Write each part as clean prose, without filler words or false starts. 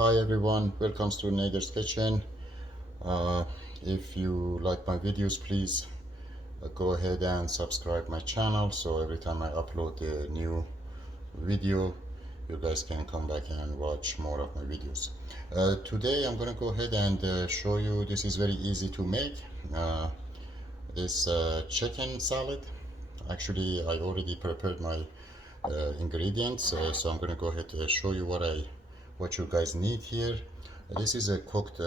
Hi everyone, welcome to Nader's Kitchen. If you like my videos, please go ahead and subscribe my channel, so every time I upload a new video you guys can come back and watch more of my videos. Today I'm gonna go ahead and show you, this is very easy to make, this chicken salad. Actually I already prepared my ingredients, so I'm gonna go ahead and show you what you guys need here. This is a cooked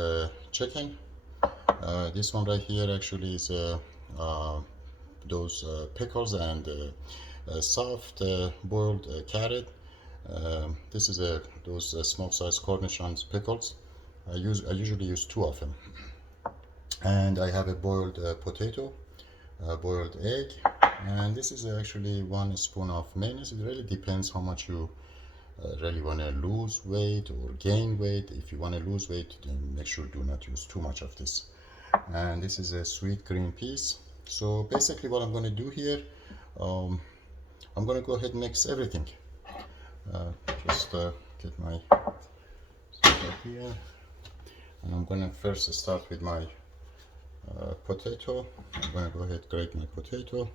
chicken. This one right here actually is uh, those pickles and soft boiled carrot. This is those small size Cornichons pickles. I usually use two of them. And I have a boiled potato, boiled egg, and this is actually 1 spoon of mayonnaise. It really depends how much you really want to lose weight or gain weight. If you want to lose weight, then make sure do not use too much of this. And this is a sweet green peas. So basically what I'm going to do here, I'm going to go ahead and mix everything. Just get my stuff here, and I'm going to first start with my potato. I'm going to go ahead and grate my potato.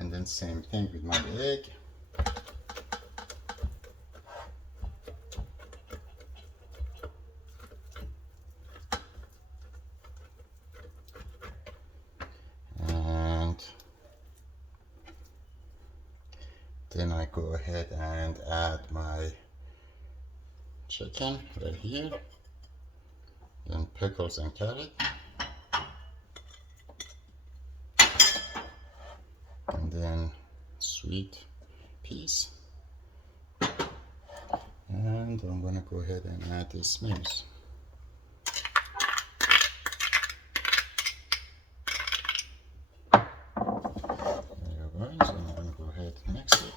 And then same thing with my egg. And then I go ahead and add my chicken right here, then pickles and carrot, and then sweet peas, and I'm gonna go ahead and add this mayonnaise. There you go, guys. I'm gonna go ahead and mix it.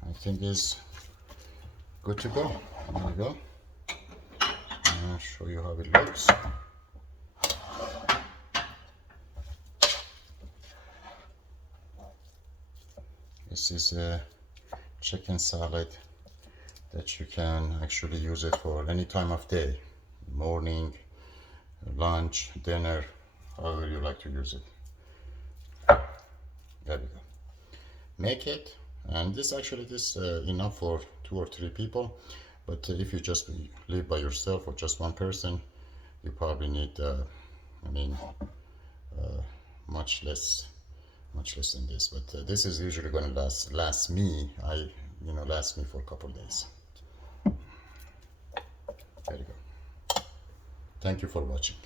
I think is good to go. There we go. I'll show you how it looks. This is a chicken salad that you can actually use it for any time of day, morning, lunch, dinner, however you like to use it. There we go. Make it, and this enough for 2 or 3 people. But if you just live by yourself or just one person, you probably need, much less than this. But this is usually going to last me for a couple of days. There you go. Thank you for watching.